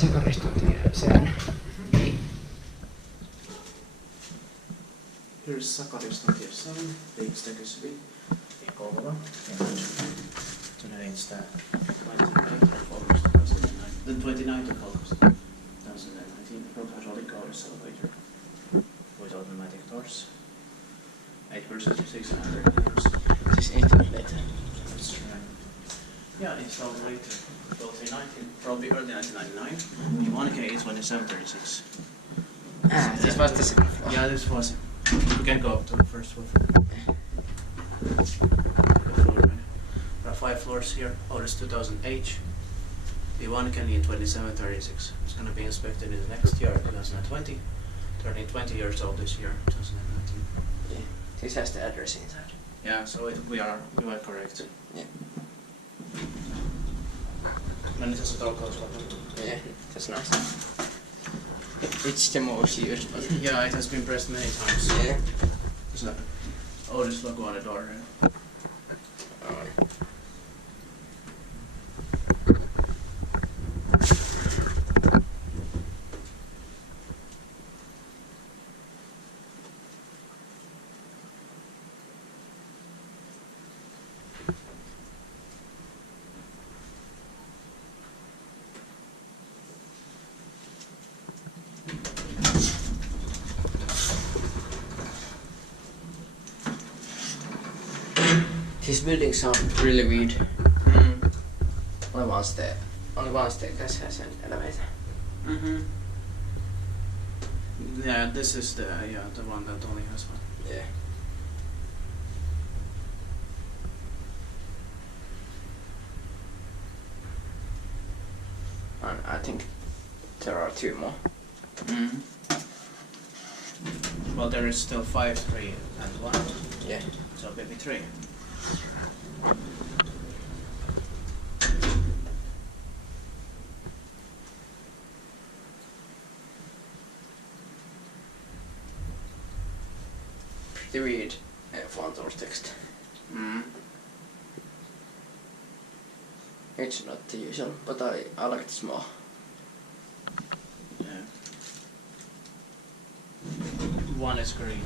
Sakaristontie sään. Here's Sakaristontie 7, the Inspecta in Kouvola, Finland. Today it's the 29th of August 2019. The 29th of August 2019. The hydraulic Otis elevator with automatic doors. 8 versus 600 grams. Siis installed later. That's right. Yeah, installed later. Built in probably early 1999. In 1K 2736. Siis vasta se. Yeah, this was. We can go up to the first floor. There are 5 floors here. Otis 2008. The 1K in 2736. It's going to be inspected in the next year, 2020. Turning 20 years old this year, 2019. Yeah. This has the address inside. Yeah, so we are correct. Yeah. And this is all close. Yeah, that's nice. It's the most used one. Yeah, it has been pressed many times. Yeah. There's an Otis logo on the door here. Oh, yeah. These buildings sound really weird. Only one staircase has an elevator. Yeah, this is the one that only has one. Yeah. And I think there are 2 more. Well, there is still 5, 3, and 1. Yeah. So maybe 3. Pretty weird font or text. It's not the usual, but I like the small. Yeah. One is green.